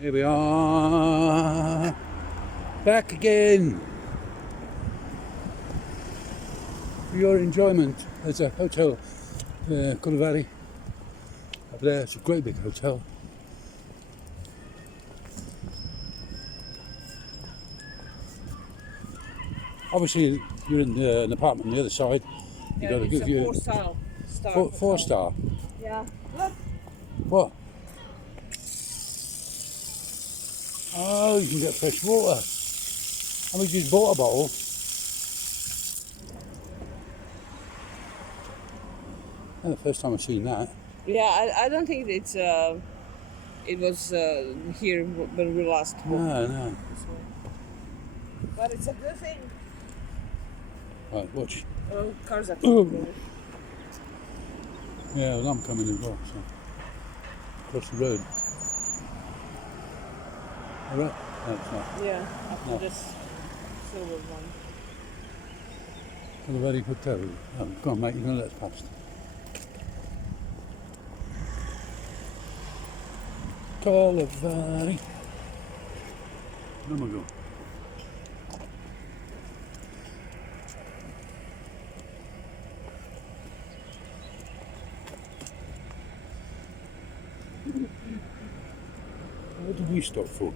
Here we are, back again. For your enjoyment, there's a hotel, Kulaveri, up there. It's a great big hotel. Obviously, you're in an apartment on the other side. You got a good view. 4-star. Four star. Yeah. Look. What? Oh, you can get fresh water. And we just bought a bottle. And the first time I've seen that. Yeah, I don't think it was here when we last walked. No. But it's a good thing. Right, watch. Oh, cars are Oh. coming. Yeah, well, I'm coming as well, so. Across the road. Alright? No, it's not. Yeah, after No. this silver one. Kulaveri Hotel. Oh, go on, mate, you're going to let us past. Kulaveri. Oh my God. What did we stop for?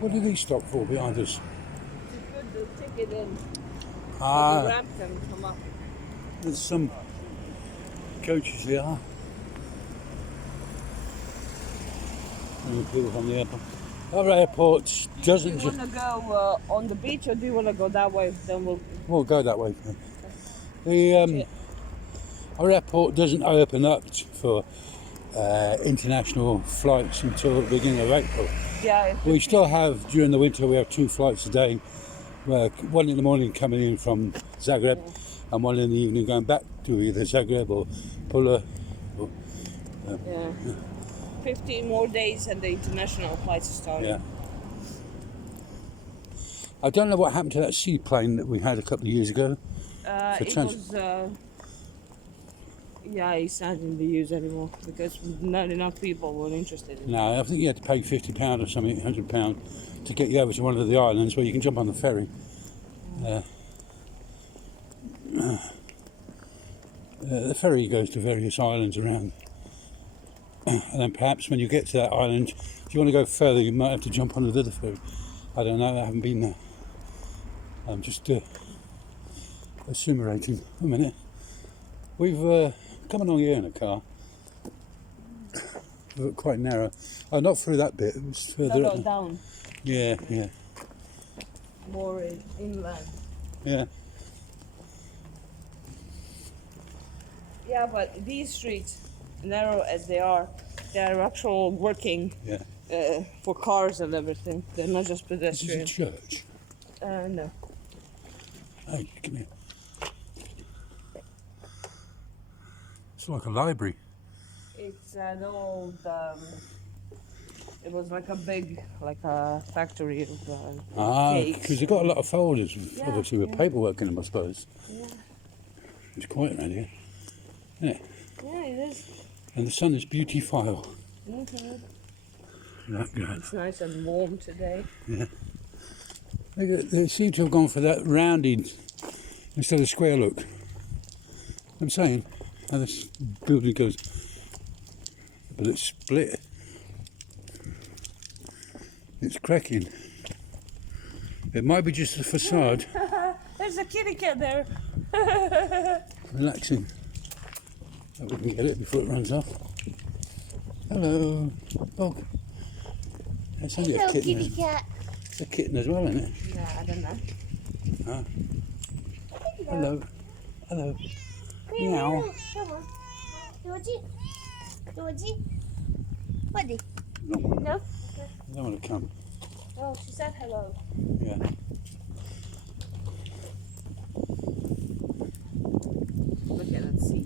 What did he stop for behind us? To put the ticket in. The Ah, ramp can come up. there's some coaches there. And people from the airport. Our airport Do doesn't you just. want to go on the beach or do you want to go that way? Then We'll go that way. The our airport doesn't open up for international flights until the beginning of April. Yeah. We still have, during the winter, we have 2 flights a day. One in the morning coming in from Zagreb, and one in the evening going back to either Zagreb or Pula. Yeah. 15 more days and the international flights are starting. Yeah. I don't know what happened to that seaplane that we had a couple of years ago. It was, it's not in the use anymore because not enough people were interested in it. No, I think you had to pay £50 or something, £100 to get you over to one of the islands where you can jump on the ferry. The ferry goes to various islands around. And then perhaps when you get to that island, if you want to go further, you might have to jump on another ferry. I don't know, I haven't been there. I'm just assimilating a minute. We've come along here in a car. We're quite narrow. Oh, not through that bit, it was further No, up. down. Yeah. More inland. Yeah. Yeah, but these streets, narrow as they are actual working for cars and everything. They're not just This is a pedestrian. church. No. Hey, come here. It's like a library. It's an old, it was like a big, like a factory of cakes. Because you've got a lot of folders, Yeah, obviously, with yeah. paperwork in them, I suppose. Yeah. It's quiet around here, isn't it? Yeah, it is. And the sun is beautiful. Mm-hmm. That good. It's nice and warm today. They seem to have gone for that rounded instead of square look. I'm saying, how this building goes, but it's split. It's cracking. It might be just a facade. There's a kitty cat there. Relaxing. Hope we can get it before it runs off. Hello, dog. It's only a Hello, kitten. kitty cat. It's a kitten as well, isn't it? Yeah, I don't know. Ah. Hello. Hello. Meow. Come on. Georgie. Georgie. Buddy. No, No? I don't want to come. Oh, she said hello. Yeah. Look at that sea.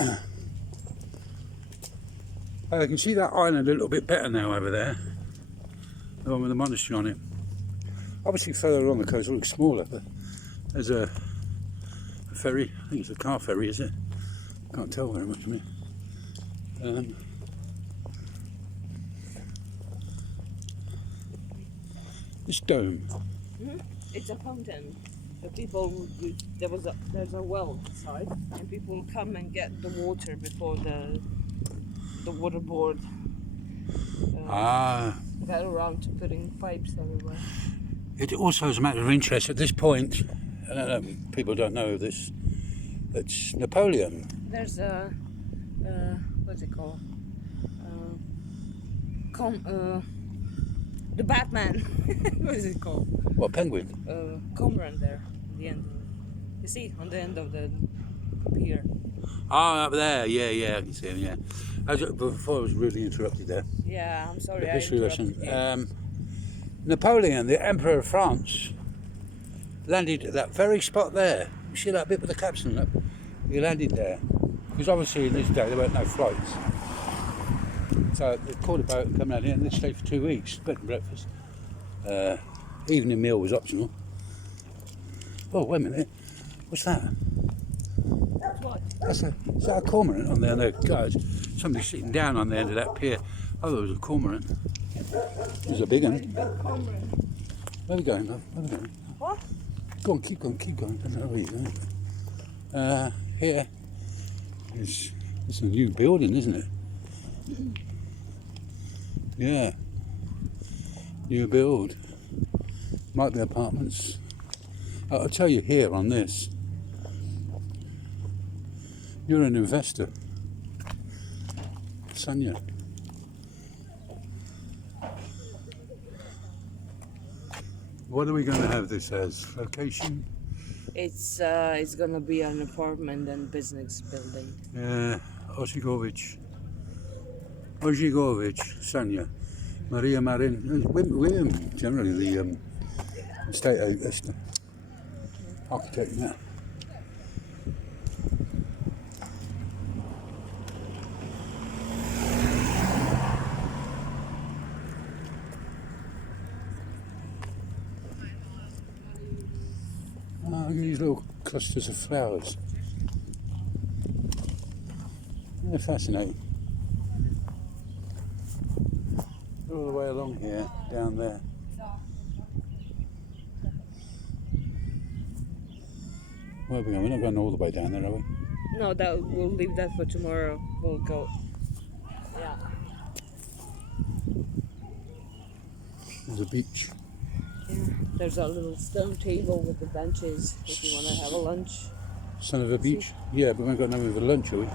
Yeah. I can see that island a little bit better now over there. The one with the monastery on it. Obviously further along the coast it looks smaller, but there's a ferry. I think it's a car ferry, is it? Can't tell very much from it. This dome. It's a fountain. The people, there's a well inside, and people come and get the water before the water board got around to putting pipes everywhere. It also is a matter of interest at this point. I don't know, people don't know this. It's Napoleon. There's a what's it called? The Batman. What is it called? What, penguin? Cormorant there at the end. You see, on the end of the pier. Oh, up there. Yeah, I can see him. Yeah. Before I was really interrupted there. Yeah, I'm sorry. The I history interrupted lesson. you. Napoleon, the Emperor of France, landed at that very spot there. You see that bit with the capstan up? He landed there. Because obviously in this day there weren't no flights. So they called a boat and come out here and they stayed for 2 weeks, bed and breakfast. Evening meal was optional. Oh, wait a minute. What's that? What? Is that a cormorant on there? No, guys, somebody's sitting down on the end of that pier. Oh, there was a cormorant. There's a big one. Where are we going, love? Where are we going? What? Go on, keep going. I don't know where you're going. Here is it's a new building, isn't it? Yeah. New build. Might be apartments. I'll tell you here on this. You're an investor. Sonia. What are we going to have this as? Location? It's gonna be an apartment and business building. Osigovic, Sonia, Maria Marin, William, generally the estate architect. Yeah. Look at these little clusters of flowers. They're fascinating. They're all the way along here, down there. Where are we going? We're not going all the way down there, are we? No, we'll leave that for tomorrow. We'll go. Yeah. There's a beach. Yeah. There's a little stone table with the benches if you want to have a lunch. Son of a beach? Yeah, but we haven't got nowhere for lunch, are we?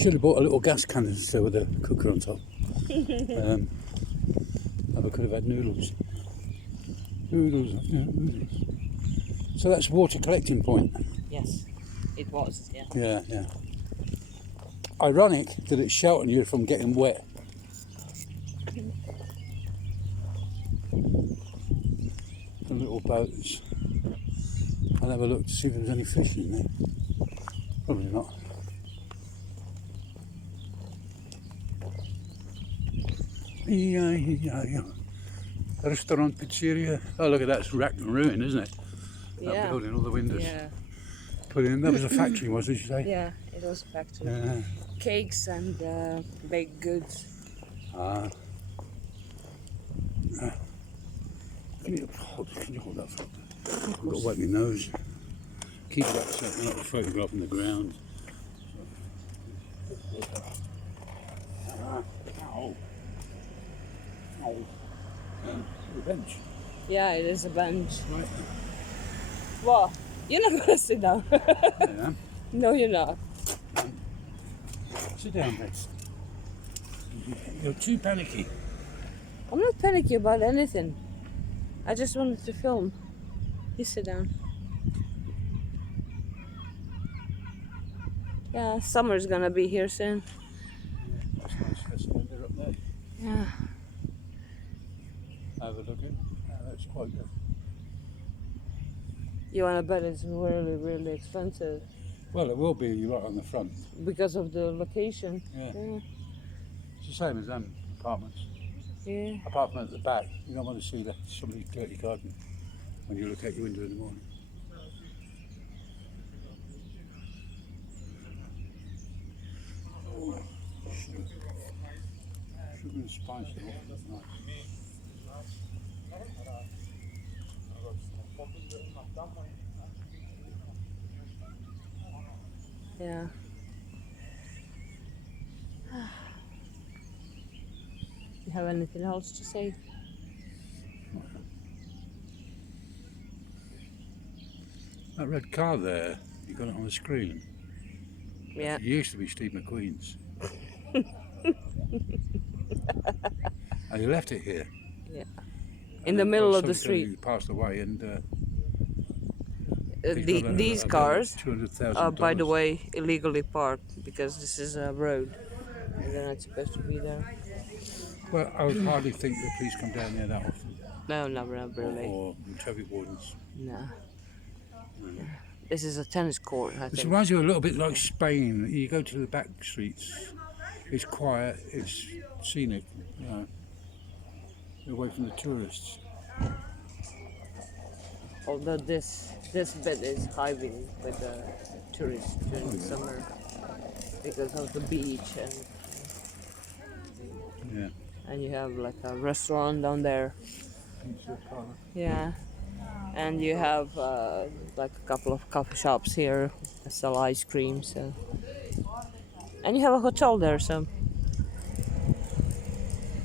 Should have bought a little gas canister with a cooker on top. And we could have had noodles. Noodles. So that's water collecting point. Yes, it was. Yeah. Yeah. Ironic that it's sheltering you from getting wet. The little boats. I'll have a look to see if there's any fish in there. Probably not. Yeah. Restaurant Pizzeria. Oh, look at that, it's wrecked and ruined, isn't it? That Yeah. building, all the windows Yeah. put in. That was a factory, was it, did you say? Yeah, it was a factory. Yeah. Cakes and baked goods. Can you hold that for I've got to wipe my nose. Keep that so I'm not photographing the ground. The bench. Yeah, it is a bench. Right. What? You're not gonna sit down. Yeah. No, you're not. Sit down, Bess. You're too panicky. I'm not panicky about anything. I just wanted to film. You sit down. Yeah, summer's gonna be here soon. That's nice. That's the window up there. Yeah. Have a look at it. That's quite good. You wanna bet it's really, really expensive Well, it will be right on the front. because of the location. Yeah. It's the same as them apartments. Yeah. Apart from at the back, you don't want to see that somebody's dirty garden when you look out your window in the morning. Oh, sugar and spice are awful nice. Yeah. You have anything else to say? That red car there, you got it on the screen. Yeah. It used to be Steve McQueen's. And he left it here. Yeah. And In the then middle of the somebody street. passed away, and he's got These a cars $200,000. are, by the way, illegally parked because this is a road. And they're not supposed to be there. Well, I would hardly think the police come down there that often, No, not really. or traffic wardens. No. This is a tennis court, I It think. reminds you a little bit like Spain. You go to the back streets, it's quiet, it's scenic, you know, away from the tourists. Although this bit is hiving with the tourists during the summer because of the beach Yeah. and you have like a restaurant down there. Yeah. And you have like a couple of coffee shops here that sell ice cream. So, and you have a hotel there. So,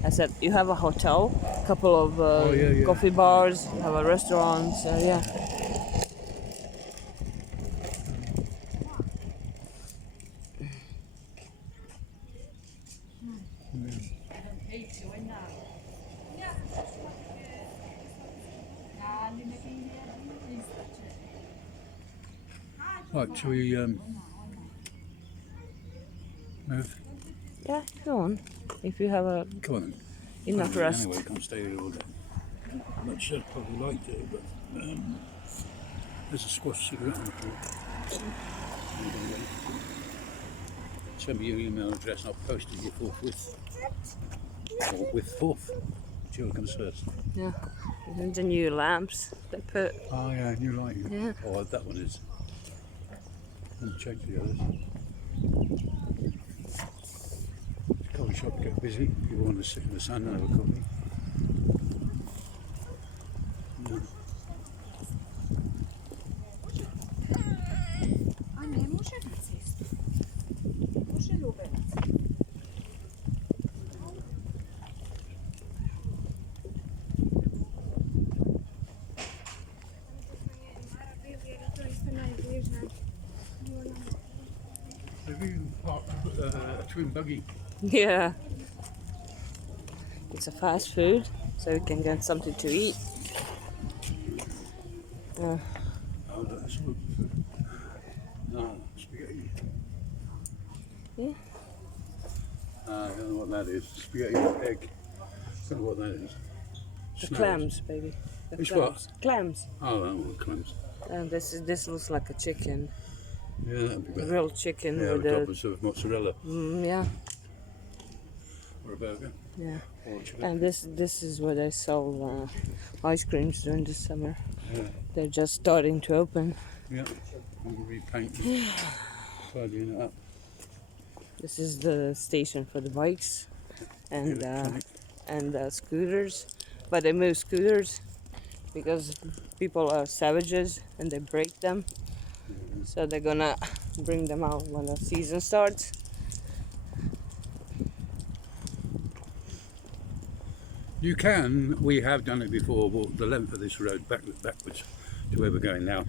I said you have a hotel, a couple of yeah. coffee bars, you have a restaurant. So yeah. Right, shall we move? Yeah, go on. If you have a Come on then. enough rest. Anyway, we can't stay here all day. Not sure I'd probably like to, but there's a squash cigarette on the floor. Send me your email address and I'll post it here forthwith. Or with forth. Whichever comes first. Yeah. And the new lamps they put. Oh yeah, new lighting. Yeah. Oh, that one is. And check the others. The coffee shop get busy. People want to sit in the sun and have a coffee. Yeah. A ne može na cestu. Može ljubenac. Have you parked a twin buggy? Yeah. It's a fast food, so we can get something to eat. Oh, that's good. No, spaghetti. Yeah. I don't know what that is. Spaghetti with egg. I don't know what that is. The Snails. clams, baby. The Which clams. Clams. Oh, I want clams. And this looks like a chicken, Yeah, that'd be better. grilled chicken Yeah, with with a droppers of mozzarella yeah, or a burger yeah. or chicken. And this is where they sell ice creams during the summer. Yeah, They're just starting to open. yeah. I'm gonna repaint this, tidying it up. This is the station for the bikes and Electronic. scooters, but they move scooters because people are savages and they break them. So they're gonna bring them out when the season starts. You can, we have done it before, walk the length of this road backwards to where we're going now,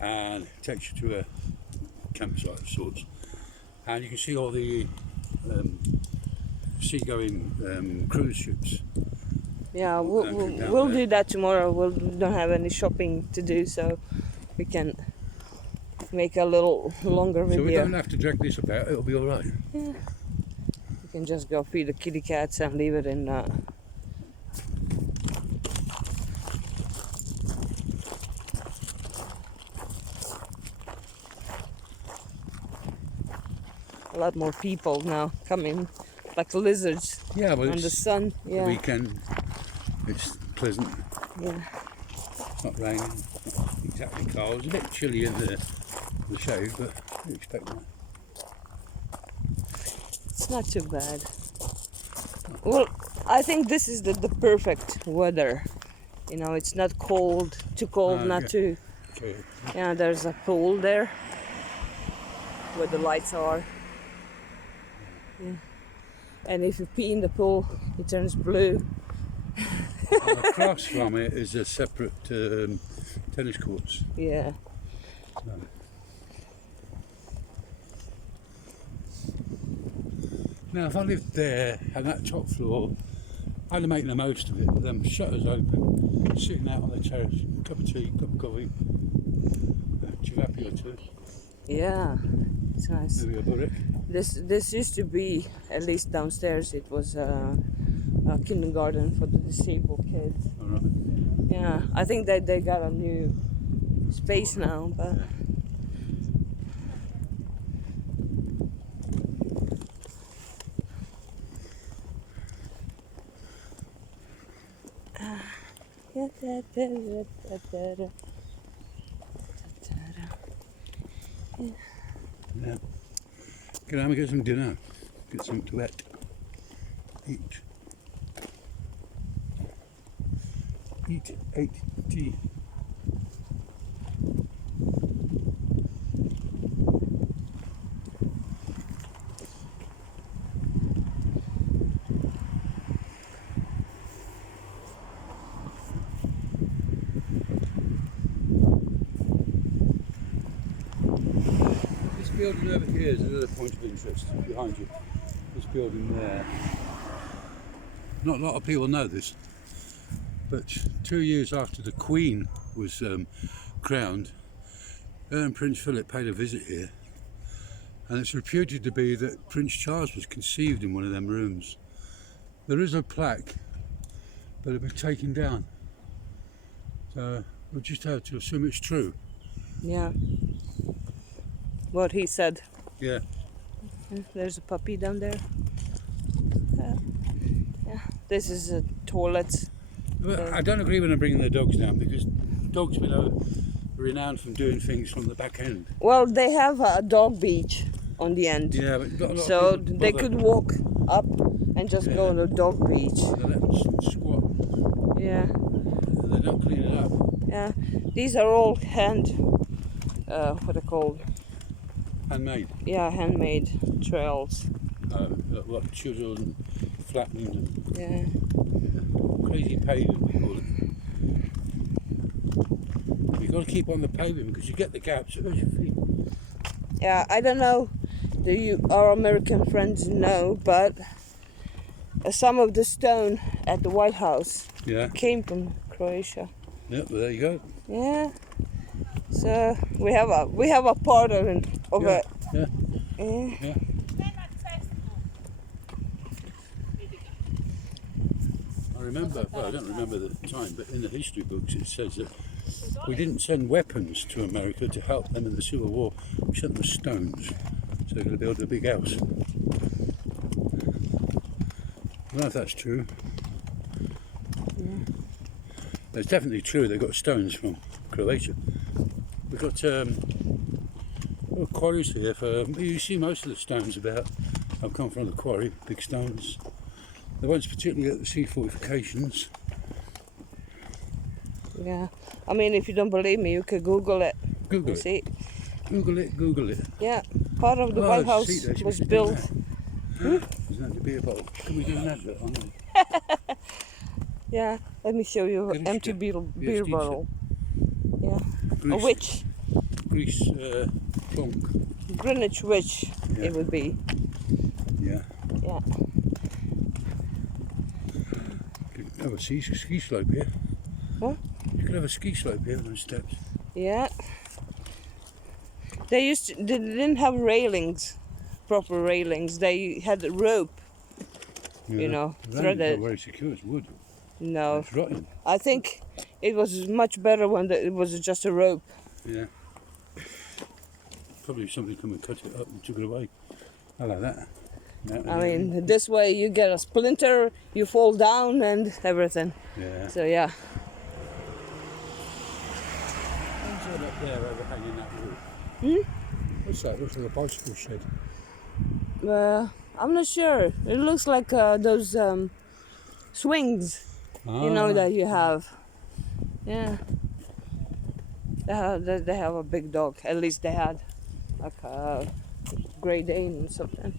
and it takes you to a campsite of sorts, and you can see all the seagoing cruise ships. Yeah, Down we'll there. do that tomorrow. We don't have any shopping to do, so we can make a little longer So we video. don't have to drag this about, it'll be alright. We can just go feed the kitty cats and leave it in. A lot more people now coming, like lizards Yeah, but on the it's sun. the Yeah, weekend. It's pleasant. yeah. It's not raining. Not exactly cold. It's a bit chilly in the shade, but you expect that. It's not too bad. Well, I think this is the perfect weather. You know, it's not cold, too cold, not Yeah. too. Okay. Yeah, there's a pool there where the lights are. Yeah. And if you pee in the pool, it turns blue. Across from it is a separate tennis courts. Yeah. Now, if I lived there and that top floor, I'd make the most of it. With them shutters open, sitting out on the terrace, cup of tea, cup of coffee, a jalapeno or two, Yeah. It's nice. maybe a burek. This used to be, at least downstairs, it was a kindergarten for the disabled kids. All right. Yeah, I think that they got a new space now, but Yeah. Get home and get some dinner. Get something to eat. Eat tea. This building over here is another point of interest behind you. This building there. Not a lot of people know this, but 2 years after the Queen was crowned, Prince Philip paid a visit here, and it's reputed to be that Prince Charles was conceived in one of them rooms. There is a plaque, but it was taken down, so we'll just have to assume it's true. yeah. What he said. Yeah. There's a puppy down there. Yeah. This is a toilet. Well, I don't agree when I'm bringing the dogs down, because dogs renowned from doing things from the back end. Well, they have a dog beach on the end. Yeah, but not a lot So of people they bother. could walk up and just go on the dog beach. They let them squat, Yeah, and they don't clean it up. yeah. These are all what are called? Handmade. Yeah, handmade trails. Like chiseled and flattened and Yeah. crazy paving, we call it. You've got to keep on the paving because you get the gaps at your feet. Yeah, I don't know. Do our American friends know? But some of the stone at the White House Yeah, came from Croatia. yeah, well, there you go. Yeah. So we have a part of it. Yeah, yeah. Yeah. Yeah. I remember, well, I don't remember the time, but in the history books it says that we didn't send weapons to America to help them in the Civil War. We sent them stones, so they're going to build a big house. I don't know if that's true. It's definitely true. They got stones from Croatia. We've got quarries here. You see most of the stones about have come from the quarry. Big stones. The ones particularly at the sea fortifications. Yeah. I mean, if you don't believe me, you can Google it. Google it. See? Google it. Google it. Yeah. Part of the Oh, White House see, there should was be built. Isn't that the beer bottle? Can we do an advert on it? Yeah. Let me show you an Gryźcie. empty beer Gryźcie. bottle. Yeah. A Greece, witch. Greece plonk. Greenwich witch. Yeah. It would be. Yeah. Yeah. You could have a ski slope here. What? You could have a ski slope here on those steps. Yeah. They didn't have railings, proper railings. They had a rope. You know, It's not threaded. very secure. It's wood. No, It's rotten. I think it was much better when it was just a rope. Yeah. Probably somebody come and cut it up and took it away. I like that. mountain I area. mean, this way you get a splinter, you fall down, and everything. Yeah. So yeah. What's that up there overhanging that wall? What's that? Looks like a bicycle shed. I'm not sure. It looks like those swings, you know, that you have. Yeah. They have a big dog. At least they had like a Great Dane or something.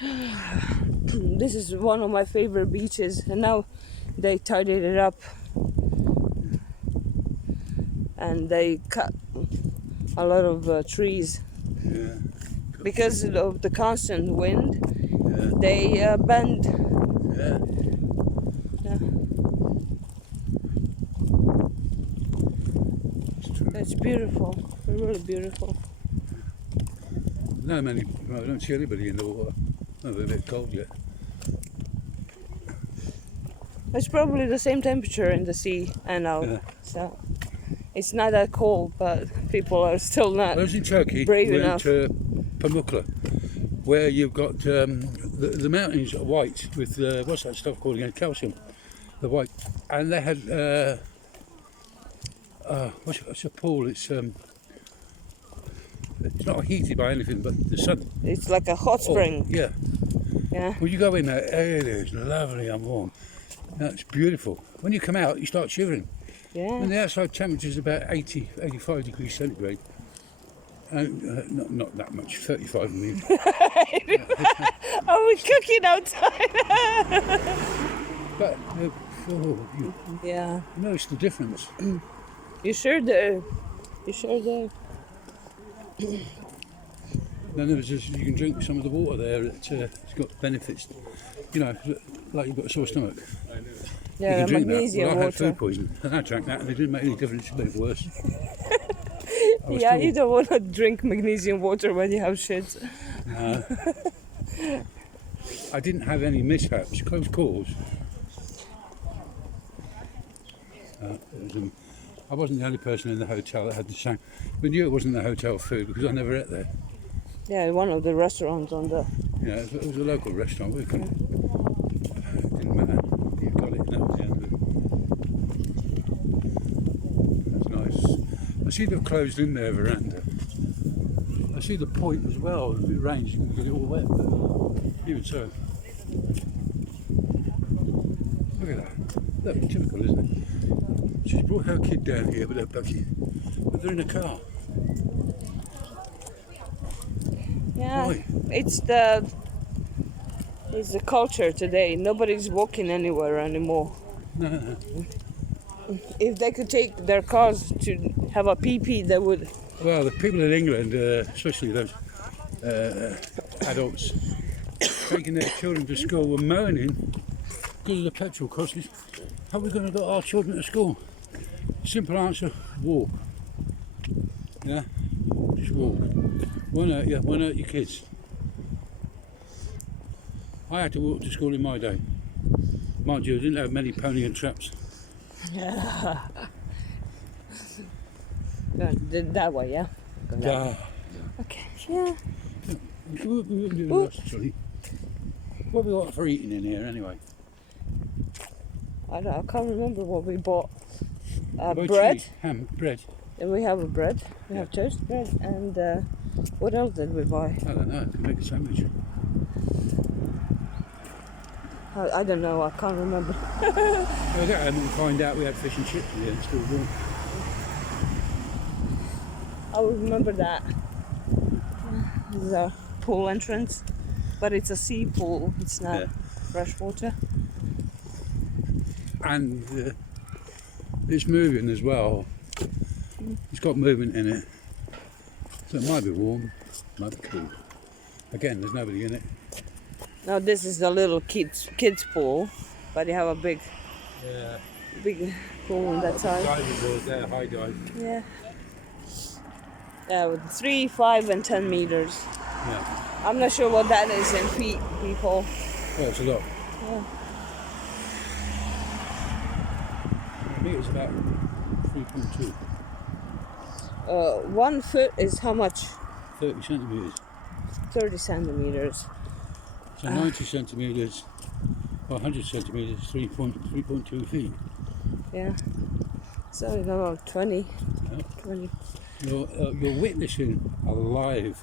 This is one of my favorite beaches, and now they tidied it up and they cut a lot of trees Yeah. because of the constant wind. Yeah. They bend. Yeah. Yeah. It's true. It's beautiful, really beautiful. No many. Well, I don't see anybody in the water. Oh, we're a bit cold yet. It's probably the same temperature in the sea and out, Yeah. so it's not that cold, but people are still not. I was in Turkey. Brave we went enough. to Pamukkale, where you've got the mountains are white with what's that stuff called again? Calcium. The white, and they had what's a pool? It's not heated by anything but the sun. It's like a hot spring. Oh, yeah. Yeah. When you go in there, it is lovely and warm. That's beautiful. When you come out, you start shivering. Yeah. And the outside temperature is about 80, 85 degrees centigrade. And not that much, 35 I mean. Are we cooking outside? But you Yeah. notice the difference. You sure do. You sure do. Then there's just, you can drink some of the water there. It's got benefits. You know, like you've got a sore stomach. Yeah, you can drink magnesium that. Well, I had water. food poisoning and I drank that and it didn't make any difference. It made it worse. I was Yeah, still- you don't want to drink magnesium water when you have shit. No. I didn't have any mishaps, close calls. I wasn't the only person in the hotel that had the same. We knew it wasn't the hotel food because I never ate there. Yeah, one of the restaurants on the. You know, it was a local restaurant. We couldn't. It didn't matter. You got it, and that was the end of it. That's nice. I see they've closed in their veranda. I see the point as well. If it rains, you can get it all wet. But even so, look at that. Look, typical, isn't it? She's brought her kid down here with her buggy, but they're in a car. Yeah, Why? it's the culture today. Nobody's walking anywhere anymore. No. If they could take their cars to have a pee, they would. Well, the people in England, especially those adults, taking their children to school were moaning because of the petrol costs. How are we going to get our children to school? Simple answer, walk. Yeah, just walk. Won't hurt you, won't hurt your kids. I had to walk to school in my day. Mind you, I didn't have many pony and traps. That way, yeah. Go that way. Okay. Yeah. We wouldn't do this, actually. What we got for eating in here anyway? I can't remember what we bought. Buy Bread. cheese, ham, bread. And we have a bread. We have toast bread. And what else did we buy? I don't know, to make a sandwich. I don't know. I can't remember. We'll get home and find out we had fish and chips in here and still warm. I will remember that. This is a pool entrance, but it's a sea pool. It's not Yeah. fresh water. And it's moving as well. It's got movement in it. So it might be warm, might be cool. Again, there's nobody in it. Now this is a little kids pool, but you have a big pool on that side. Diving board there, high dive. Yeah. Yeah, with 3, 5, and 10 meters. Yeah. I'm not sure what that is in feet, people. Well, it's a lot. Yeah. I think it's about 3.2, 1 foot is how much? 30 centimetres. 30 centimeters. So 90 centimetres, or 100 centimetres, 3.2 feet. Yeah. So it's about 20. Yeah. 20. You're witnessing a live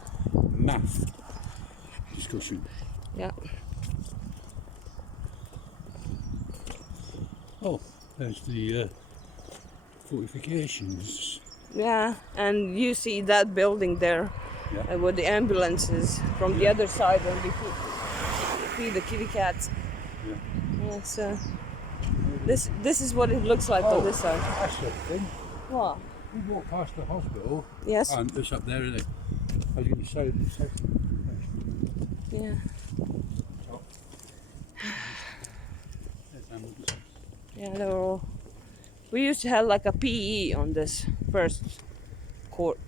math discussion. Yeah. Oh, there's the fortifications. Yeah, and you see that building there Yeah. with the ambulances from the Yeah. other side when they feed the kitty cats. Yeah. Yeah, so this is what it looks like on this side. That's the thing. What? We walked past the hospital, Yes. and it's up there, isn't it? I was going to say the Yeah. Yeah, they were all. We used to have like a PE on this first court.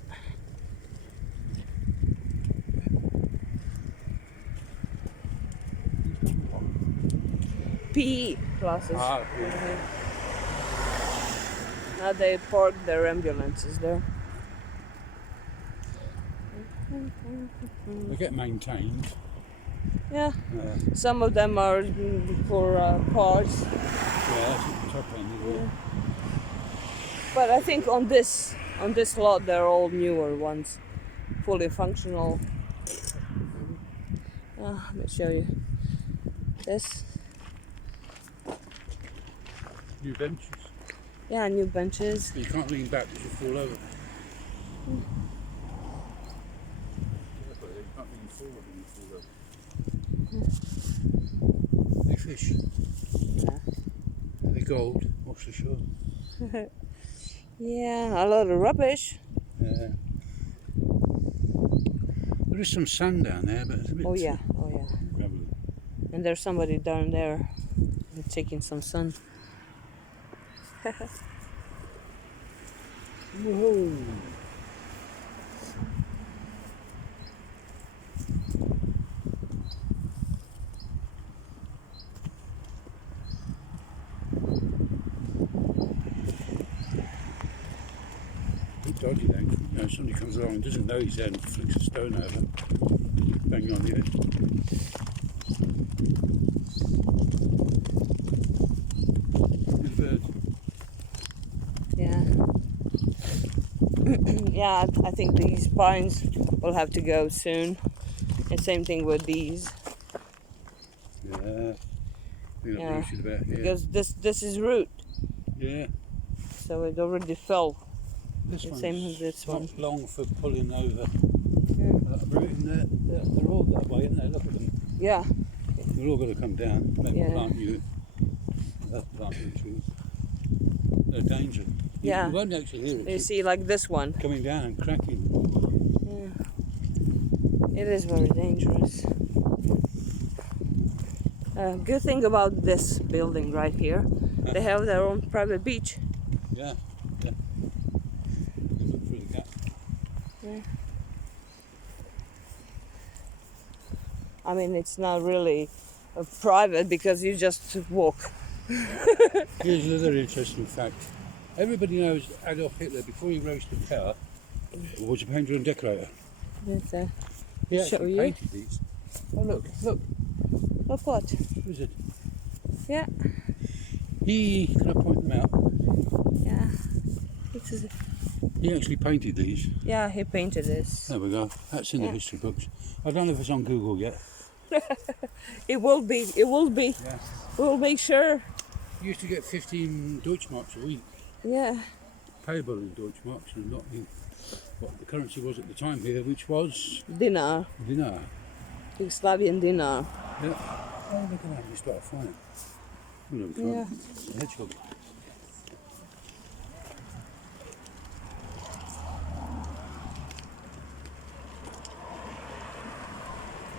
PE classes. Ah, Now they park their ambulances there. they get maintained. Yeah, Yeah, some of them are for cars, that's at the top end, isn't it? but I think on this lot they're all newer ones, fully functional. Let me show you this. New benches. Yeah, new benches. You can't lean back because you fall over. You can't lean forward when you fall over. They fish. Yeah. They're gold. What's the shore? Yeah, a lot of rubbish. Yeah. There is some sand down there, but it's a bit Oh yeah. gravelly. And there's somebody down there taking some sun. Whoa. Bit dodgy then. You know, somebody comes along and doesn't know he's there and flicks a stone over. Bang on the edge. There's a bird. Yeah. Yeah, I think these pines will have to go soon. And same thing with these. Yeah. We're not Yeah, rooted about here. because this is root, Yeah. so it already fell. This The one's same as this not one. long for pulling over. Yeah. Root in there. They're all that way, aren't they? Look at them. Yeah. They're all going to come down. Maybe Yeah. plant new trees. They're dangerous. Yeah. You won't actually hear it. You see, like this one. Coming down and cracking. Yeah. It is very dangerous. Good thing about this building right here, they have their own private beach. Yeah. Yeah. You can look through the gap. Yeah. I mean, it's not really private because you just walk. Here's another interesting fact. Everybody knows Adolf Hitler, before he rose to power, was a painter and decorator. Let's, He show actually you. painted these. Oh look, look, Look what? what is it? Yeah. Can I point them out? Yeah. This is. He actually painted these. Yeah, he painted this. There we go. That's in the Yeah. history books. I don't know if it's on Google yet. It will be. It will be. Yeah. We'll make sure. You used to get 15 Deutschmarks a week, Yeah. payable in Deutschmarks and not in what the currency was at the time here, which was Dinar. dinar. Yugoslavian dinar. Yeah. Oh, look at that. You start flying. Oh, no, we can't. Yeah. It's a hedgehog.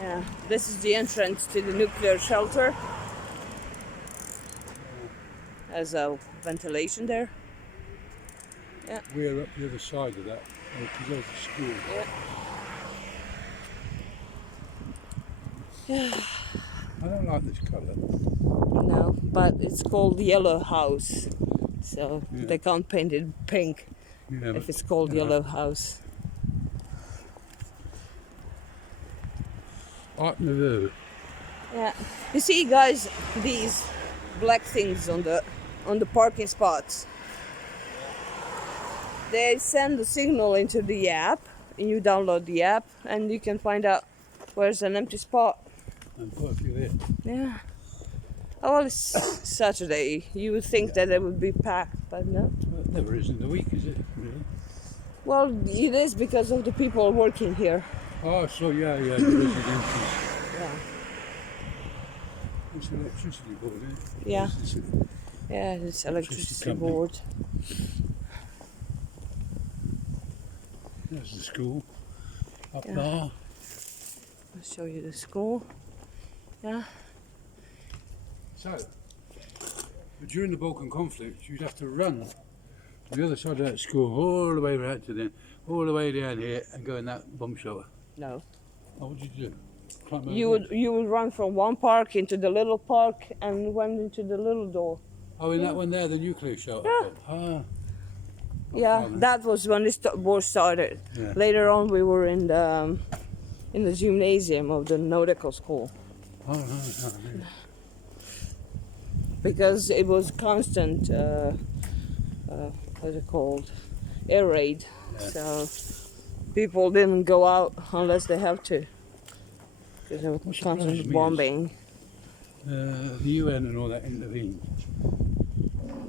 Yeah. This is the entrance to the nuclear shelter. There's a ventilation there. We're up the other side of that, because there's the school. Yeah. I don't like this colour. No, but it's called Yellow House. So Yeah. they can't paint it pink Yeah, if but, it's called you know, Yellow House. Art Nouveau. Yeah. You see, guys, these black things on the parking spots. They send the signal into the app, and you download the app, and you can find out where's an empty spot. And put a few here. Yeah. Oh, well, it's Saturday. You would think that it would be packed, but no. Well, it never is in the week, is it? Really? Well, it is because of the people working here. Oh, so yeah, the residential. Yeah. It's an electricity board, isn't it? Yeah. It's Yeah, it's electricity company. board. There's the school up Yeah. there. I'll show you the school. Yeah. So, during the Balkan conflict, you'd have to run to the other side of that school, all the way right to the, all the way down here, and go in that bomb shelter. No. Oh, what did you do? Climb over You would run from one park into the little park and went into the little door. Oh, in that one there, the nuclear shelter. Yeah. Ah. Yeah, far then. that was when this war started. Yeah. Later on, we were in the gymnasium of the nautical school Oh, no. because it was constant. What's it called? Air raid. Yeah. So people didn't go out unless they have to because there was What surprises me constant is- bombing. The UN and all that intervened.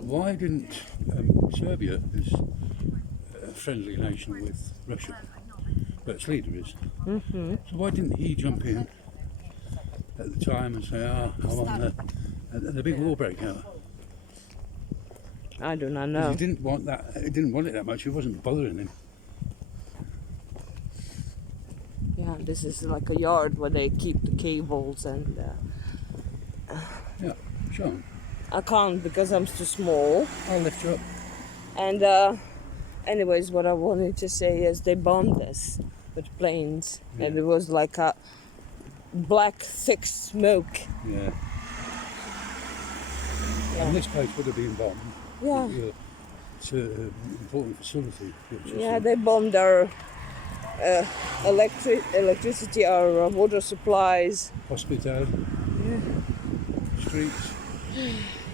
Why didn't Serbia, is a friendly nation with Russia, but its leader is, Mm-hmm. so why didn't he jump in at the time and say, I want that, and the big war break out? I do not 'Cause know. He didn't want that. He didn't want it that much. It wasn't bothering him. Yeah, this is like a yard where they keep the cables and. Sean, I can't because I'm too small. I'll lift you up. And anyways, what I wanted to say is they bombed us with planes, and Yeah. it was like a black, thick smoke. Yeah. Yeah. And this place would have been bombed. Yeah, It's an important facility. yeah, they bombed our electricity, our water supplies. Hospital, streets.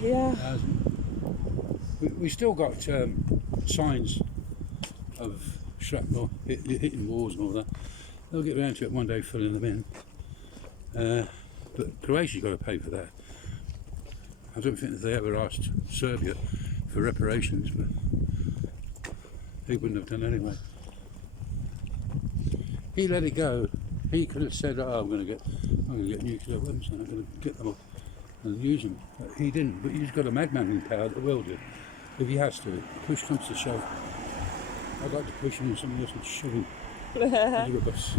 Yeah, We still got signs of shrapnel hitting walls and all that. They'll get round to it one day, filling them in. But Croatia's got to pay for that. I don't think they ever asked Serbia for reparations, but they wouldn't have done anyway. He let it go. He could have said, "Oh, I'm going to get nuclear weapons, and I'm going to get them up and use them." But he didn't. But he's got a madman in power that will do, if he has to. Push comes to shove. I'd like to push him and somebody else would shove him into a bus.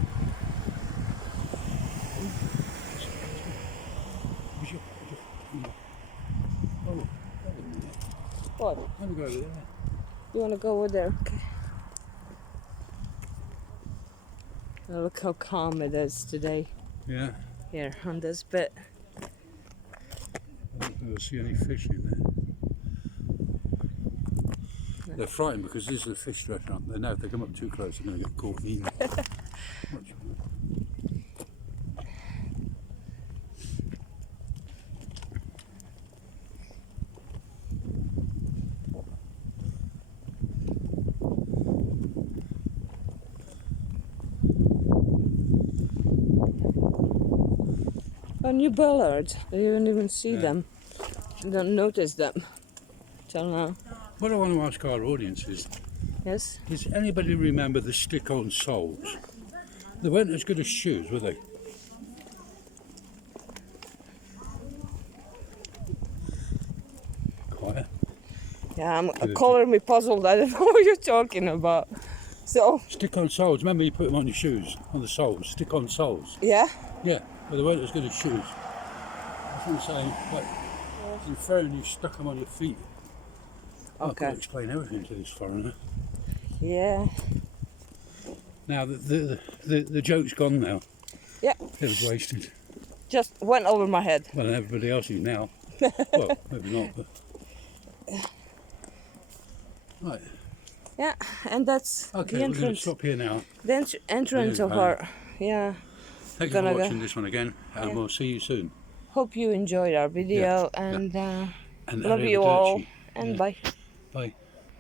what? I'm going to go over there. You want to go over there? Okay. Oh, look how calm it is today Yeah. here on this bit. I don't think I'll see any fish in there. They're frightened because this is a fish restaurant. They know if they come up too close, they're going to get caught and eaten. Watch. Oh, new bollards. You don't even see Yeah. them. You don't notice them till now. What I want to ask our audience is, Yes? does anybody remember the stick-on soles? They weren't as good as shoes, were they? Quiet. Yeah, I'm it. calling me puzzled. I don't know what you're talking about. So, Stick-on soles. Remember you put them on your shoes, on the soles. Stick-on soles. yeah? Yeah, but they weren't as good as shoes. That's what I'm saying. Like, you phone, you stuck them on your feet. I Okay. could explain everything to this foreigner. Yeah. Now the joke's gone now. Yeah. It was wasted. Just went over my head. Well, and everybody else is now. Well, maybe not, but. Right. Yeah, and that's Okay, the we're going to entrance. stop here now. The entrance Yeah, of our. Yeah. Thank you for Gonna go. watching this one again, and Yeah. we'll see you soon. Hope you enjoyed our video, and And love you all, arrivederci. and Yeah. bye. Bye.